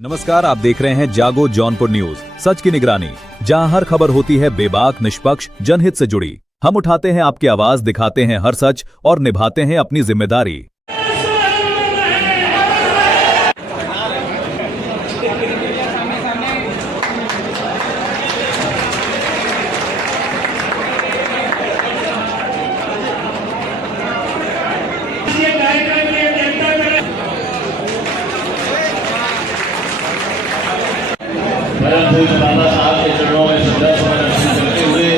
नमस्कार, आप देख रहे हैं जागो जौनपुर न्यूज, सच की निगरानी, जहां हर खबर होती है बेबाक, निष्पक्ष, जनहित से जुड़ी। हम उठाते हैं आपकी आवाज, दिखाते हैं हर सच और निभाते हैं अपनी जिम्मेदारी। बाबा साहब के चरणों में श्रद्धासुमन अर्पित करते हुए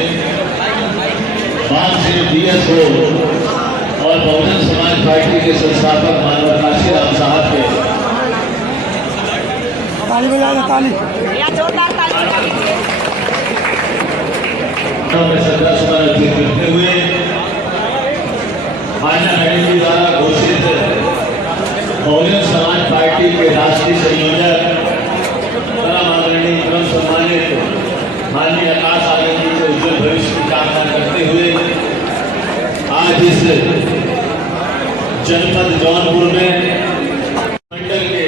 DSO और बहुजन समाज पार्टी के संस्थापक मानव काशी राम साहब के श्रद्धासुमन अर्पित करते हुए माननीय द्वारा घोषित बहुजन समाज पार्टी के राष्ट्रीय संयोजक सम्मानित माननीय आकाश आनंद जी के उज्जवल भविष्य की कामना करते हुए आज इस जनपद जौनपुर में मंडल के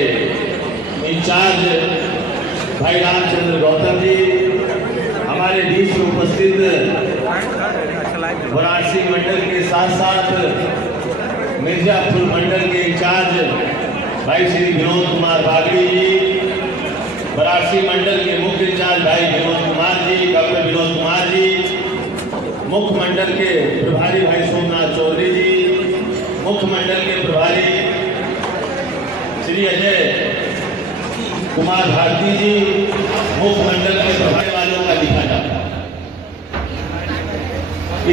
इंचार्ज भाई रामचंद्र गौतम जी, हमारे बीच में उपस्थित वाराणसी मंडल के साथ साथ मिर्जापुर मंडल के इंचार्ज भाई श्री विनोद कुमार बागड़ी जी, वाराणसी मंडल के मुख्य इंचार्ज भाई विनोद कुमार जी, डॉक्टर विनोद कुमार जी, मुख्य मंडल के प्रभारी भाई सोमनाथ चौधरी जी, मुख्य मंडल के प्रभारी श्री अजय कुमार भारती जी, मुख्य मंडल के प्रभारी वालों का लिखा जाता है।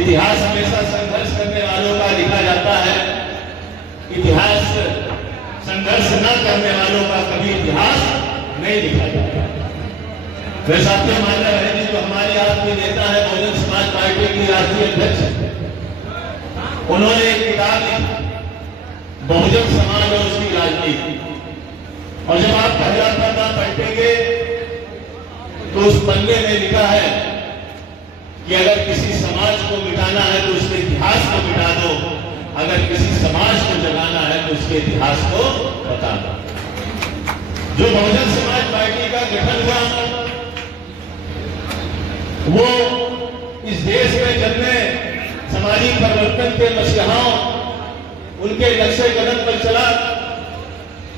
इतिहास हमेशा संघर्ष करने वालों का लिखा जाता है, इतिहास संघर्ष न करने वालों का कभी इतिहास नहीं लिखा जाता। वैसे साथियों, मान्य है जी जो हमारे आप के नेता है, बहुजन समाज पार्टी के राष्ट्रीय अध्यक्ष, उन्होंने एक किताब लिखी बहुजन समाज और उसकी राजनीति, और जब आप पहला पन्ना पढ़ेंगे तो उस पन्ने में लिखा है कि अगर किसी समाज को मिटाना है तो उसके इतिहास को मिटा दो, अगर किसी समाज को जगाना है तो उसके इतिहास को बता दो। जो बहुजन समाज पार्टी का गठन हुआ वो इस देश में जन्मे सामाजिक परिवर्तन के मसीहाओं उनके नक्शे कदम पर चला।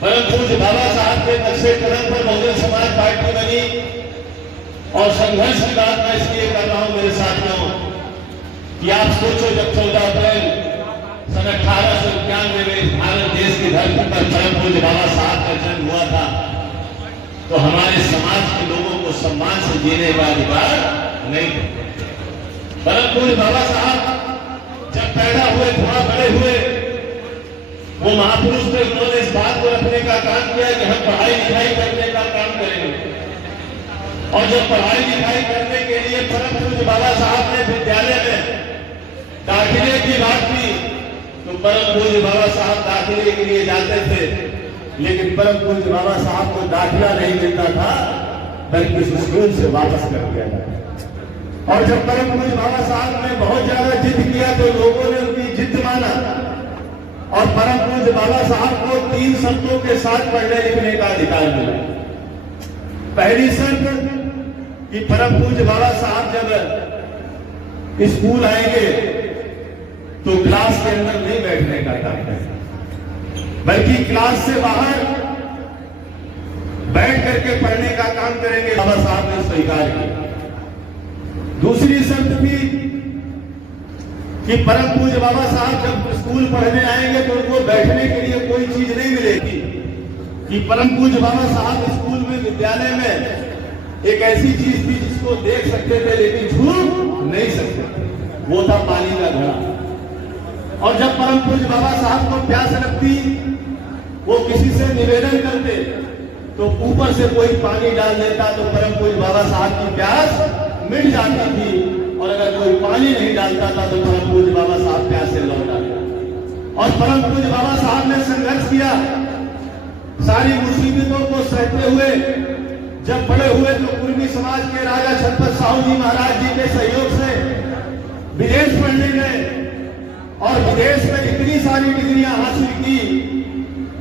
परम पूज्य बाबा साहब के नक्शे कदम पर बहुजन समाज पार्टी बनी, और संघर्ष की बात मैं इसलिए कर रहा हूं मेरे साथियों कि आप सोचो, जब 14 अप्रैल सन 1891 में भारत देश की धरती पर परम पूज्य बाबा साहब का जन्म हुआ था, तो हमारे समाज के लोगों को सम्मान से जीने का अधिकार नहीं था। परम पूज्य बाबा साहब जब पैदा हुए, थोड़ा बड़े हुए, वो महापुरुष थे, उन्होंने इस बात को रखने का काम किया कि हम पढ़ाई लिखाई करने का काम करेंगे। और जब पढ़ाई लिखाई करने के लिए परम पूज्य बाबा साहब ने विद्यालय में दाखिले की बात की, तो परम पूज्य बाबा साहब दाखिले के लिए जाते थे, लेकिन परम पूज्य बाबा साहब को दाखिला नहीं मिलता था, बल्कि स्कूल से वापस कर दिया जाता। और जब परम पूज्य बाबा साहब ने बहुत ज्यादा जिद किया तो लोगों ने उनकी जिद माना, और परम पूज्य बाबा साहब को 3 शर्तों के साथ पढ़ने लिखने का अधिकार मिला। पहली शर्त कि परम पूज्य बाबा साहब जब स्कूल आएंगे तो क्लास के अंदर नहीं बैठने का काम करें, बल्कि क्लास से बाहर बैठ करके पढ़ने का काम करेंगे। बाबा साहब ने स्वीकार किया। दूसरी शर्त थी कि परम पूज्य बाबा साहब जब स्कूल पढ़ने आएंगे तो उनको बैठने के लिए कोई चीज नहीं मिलेगी, कि परम पूज्य बाबा साहब स्कूल में, विद्यालय में एक ऐसी चीज थी जिसको देख सकते थे लेकिन छू नहीं सकते, वो था पानी का घड़ा। और जब परम पूज्य बाबा साहब को प्यास लगती, वो किसी से निवेदन करते तो ऊपर से कोई पानी डाल देता तो परम पूज्य बाबा साहब की प्यास मिट जाती थी, और अगर कोई पानी नहीं डालता था तो परम पूज्य बाबा साहब प्यास से लौट आते। और परम पूज्य बाबा साहब ने संघर्ष किया, सारी मुसीबतों को सहते हुए जब बड़े हुए तो कुर्मी समाज के राजा छत्रपति साहू जी महाराज जी के सहयोग से विदेश पढ़ने गए, और विदेश में इतनी सारी डिग्रियां हासिल की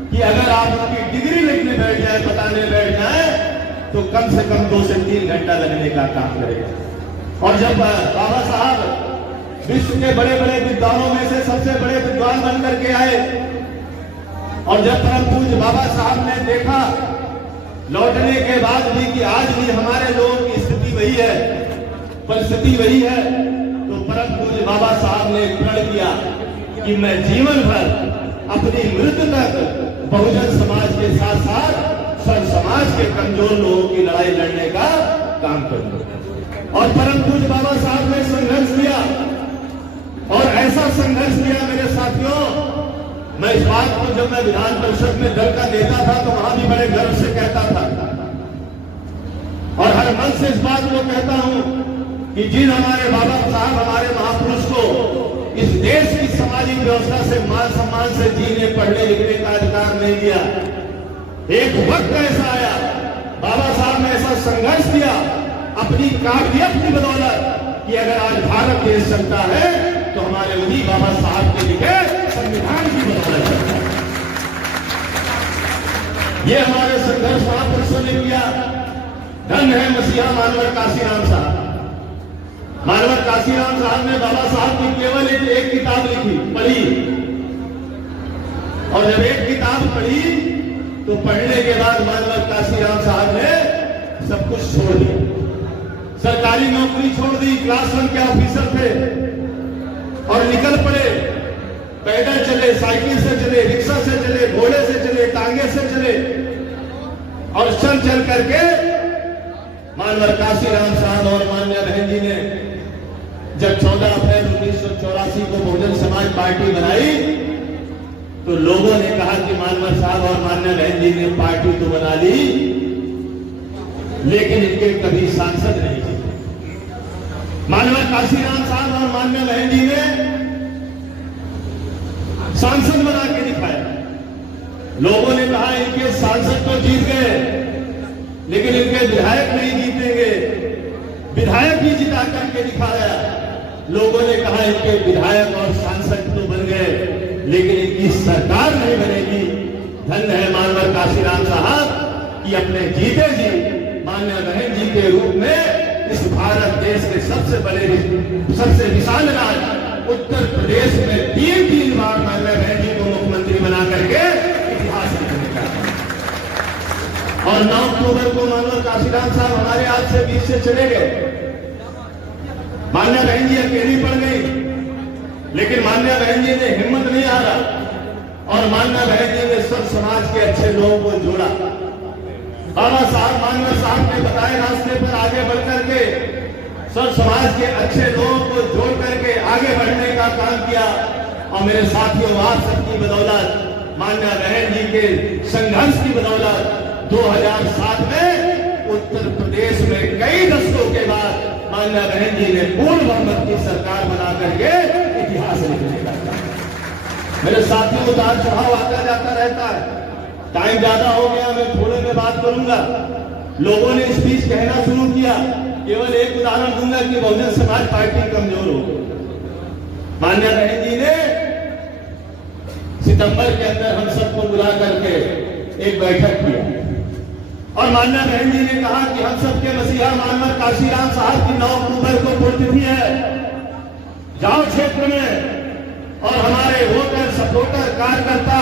कि अगर आप उनकी डिग्री लिखने बैठ जाए, बताने बैठ जाए, तो कम से कम 2 से 3 घंटा लगने का काम करेगा। और जब बाबा साहब विश्व के बड़े बड़े विद्वानों में से सबसे बड़े विद्वान बन करके आए, और जब परम पूज्य बाबा साहब ने देखा लौटने के बाद भी कि आज भी हमारे लोगों की स्थिति वही है, परिस्थिति वही है, तो परम पूज्य बाबा साहब ने प्रण किया कि मैं जीवन भर अपनी मृत्यु तक बहुजन समाज के साथ साथ सब समाज के कमजोर लोगों की लड़ाई लड़ने का काम करूंगा। और परम पूज्य बाबा साहब ने संघर्ष किया, और ऐसा संघर्ष किया मेरे साथियों, मैं इस बात को जब मैं विधान परिषद में दल का नेता था तो वहां भी बड़े गर्व से कहता था, और हर मन से इस बात को कहता हूं कि जिन हमारे बाबा साहब, हमारे महापुरुष को इस देश की सामाजिक व्यवस्था से मान सम्मान से जीने पढ़ने लिखने का अधिकार नहीं दिया, एक वक्त ऐसा आया, बाबा साहब ने ऐसा संघर्ष किया अपनी काबिलियत की बदौलत कि अगर आज भारत देश चलता है तो हमारे उन्हीं बाबा साहब के लिखे संविधान की बदौलत चलता है। ये हमारे संघर्ष महापुरुषों ने किया। धन है मसीहा मानवर काशीराम साहब। मानवर काशीराम साहब ने बाबा साहब की केवल एक किताब लिखी, पढ़ी, और जब एक किताब पढ़ी तो पढ़ने के बाद मानवर काशीराम साहब ने सब कुछ छोड़ दिया, सरकारी नौकरी छोड़ दी, क्लास 1 के ऑफिसर थे, और निकल पड़े, पैदल चले, साइकिल से चले, रिक्शा से चले, घोड़े से चले, टांगे से चले, और चल करके मानवर काशीराम साहब और मान्या बहन जी ने जब 14 अप्रैल 1984 को बहुजन समाज पार्टी बनाई तो लोगों ने कहा कि मानवर साहब और मान्या बहन जी ने पार्टी तो बना ली, लेकिन इनके कभी सांसद नहीं थे। मानवर काशीराम साहब और मान्या बहन जी ने सांसद बना के दिखाया। लोगों ने कहा इनके सांसद तो जीत गए, लेकिन इनके विधायक नहीं जीतेंगे, विधायक ही जिता करके दिखाया। लोगों ने कहा इनके विधायक और सांसद तो बन गए, लेकिन इनकी सरकार नहीं बनेगी। धन्य है मानवर काशीराम साहब कि अपने जीते जी मान्या बहन जी के रूप में इस भारत देश के सबसे बड़े, सबसे विशाल राज्य उत्तर प्रदेश में 3 बार मान्या बहन जी को मुख्यमंत्री बना करके इतिहास लिखने का। और 9 अक्टूबर को मानवर काशीराम साहब हमारे आज से 20 से चले गए। मान्या बहन जी अकेली पड़ गई, लेकिन मान्या बहन जी ने हिम्मत नहीं हारा, और मान्या बहन जी ने सब समाज के अच्छे लोगों को जोड़ा। बाबा साहब मानवर साहब ने बताए रास्ते पर आगे बढ़ करके सब समाज के अच्छे लोगों को जोड़ करके आगे बढ़ने का काम किया। और मेरे साथियों, आप सबकी बदौलत, मान्या बहन जी के संघर्ष की बदौलत 2007 में उत्तर प्रदेश में कई दशकों के बाद मान्या बहन जी ने पूर्ण बहुमत की सरकार बना करके इतिहास लिखने का काम। मेरे साथियों, उतार चढ़ाव आता जाता रहता है, टाइम ज्यादा हो गया, मैं थोड़े में बात करूंगा। लोगों ने स्पीच कहना शुरू किया, केवल एक उदाहरण दूंगा कि बहुजन समाज पार्टी कमजोर हो गई। मान्या बहन जी ने सितंबर के अंदर हम सबको बुला करके एक बैठक किया, और मान्या बहन जी ने कहा कि हम सबके मसीहा मानवर काशीराम साहब की 9 अक्टूबर को पुण्यतिथि है, जाओ क्षेत्र में और हमारे वोटर, सपोर्टर, कार्यकर्ता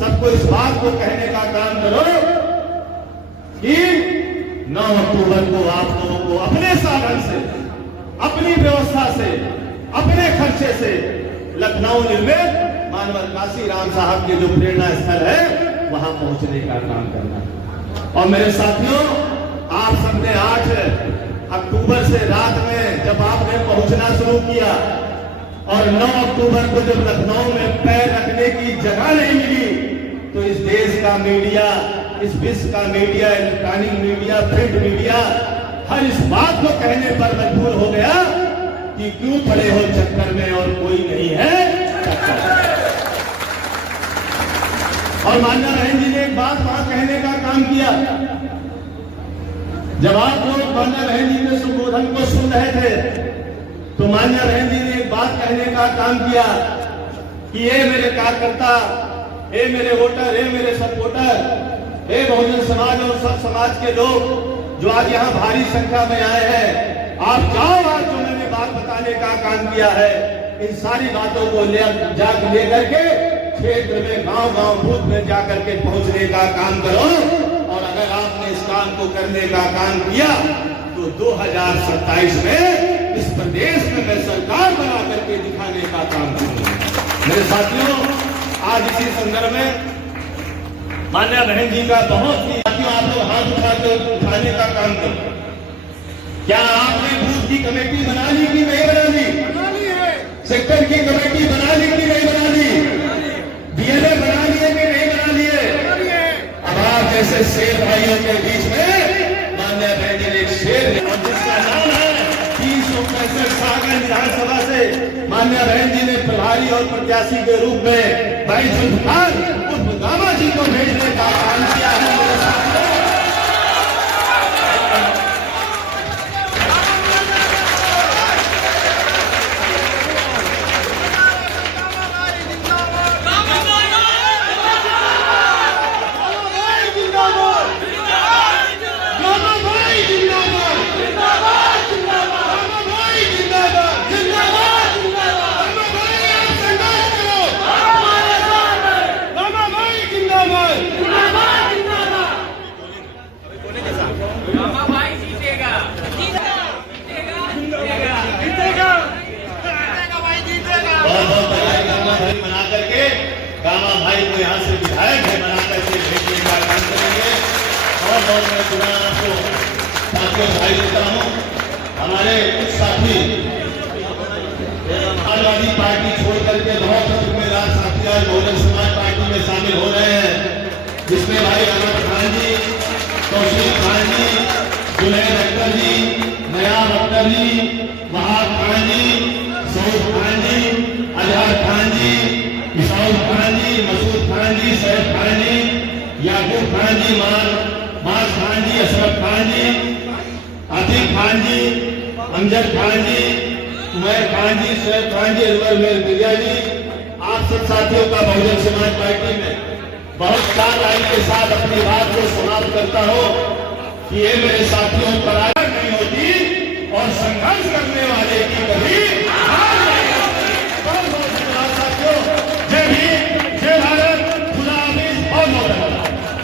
सबको इस बात को कहने का काम करो कि 9 अक्टूबर को आप लोगों को अपने साधन से, अपनी व्यवस्था से, अपने खर्चे से लखनऊ निर्मित मानवर काशीराम साहब के जो प्रेरणा स्थल है वहां पहुंचने का काम करना। और मेरे साथियों, आप सबने 8 अक्टूबर से रात में जब आपने पहुंचना शुरू किया और 9 अक्टूबर को जब लखनऊ में पैर रखने की जगह नहीं मिली, तो इस देश का मीडिया, इस विश्व का media, electronic media, print media हर इस बात को कहने पर मजबूर हो गया कि क्यों पड़े हो चक्कर में और कोई नहीं है चक्कर। और मान्या बहन जी ने एक बात वहां कहने का काम किया। जब आप लोग मान्या बहन जी के संबोधन को सुन रहे थे तो मान्या बहन जी ने एक बात कहने का काम किया कि ये मेरे कार्यकर्ता, ये मेरे वोटर, ये मेरे सपोर्टर, हे बहुजन समाज और सब समाज के लोग जो आज यहाँ भारी संख्या में आए हैं, आप जाओ, आज जो मैंने बात बताने का काम किया है, इन सारी बातों को ले करके क्षेत्र में गांव-गांव बूथ में जाकर के पहुंचने का काम करो। और अगर आपने इस काम को करने का काम किया तो 2027 में इस प्रदेश में मैं सरकार बना करके दिखाने का काम करूंगा। मेरे साथियों, आज इसी संदर्भ में मान्या बहन जी का बहुत ही साथियों, आप लोग हाथ उठाने का काम करो। क्या आपने बूथ की कमेटी बना ली कि नहीं बना ली? सेक्टर की कमेटी बना ली कि नहीं बना ली? डीएलए बना लिए कि नहीं बना लिए? अब आप जैसे शेर भाइयों के बीच में मान्या बहन जी ने एक शेर, और जिसका नाम है 365 सागर विधानसभा से मान्या बहन जी ने प्रभारी और प्रत्याशी के रूप में भाई जुल्फकार उर्फ गामा जी को भेजने का काम किया है। बना करके गामा भाई को यहाँ से विधायक है बना करके भेजने का काम करेंगे। और बहुत मैं पुनः आपको साथियों भाई देता हूँ, हमारे कुछ साथी समाजवादी पार्टी छोड़ करके बहुत जिम्मेदार साथी आज बहुजन समाज पार्टी में शामिल हो रहे हैं, जिसमें भाई अमर खान जी, कौशिक खान जी, जुनैद अख्तर जी, नयाब अख्तर जी, वहाब खान जी, सऊद खान जी, अजहर खान जी, इसाउल खान जी, मसूद खान जी, सैफ खान जी, याकूब खान जी, माज खान जी, अशरफ खान जी, आतिफ खान जी, अमजद खान जी, उमैर खान जी, सैफ खान जी, अजवर मिर्जा जी, आप सब साथियों का बहुजन समाज पार्टी में बहुत सार राय के साथ अपनी बात को समाप्त करता हूँ कि ये मेरे साथियों पर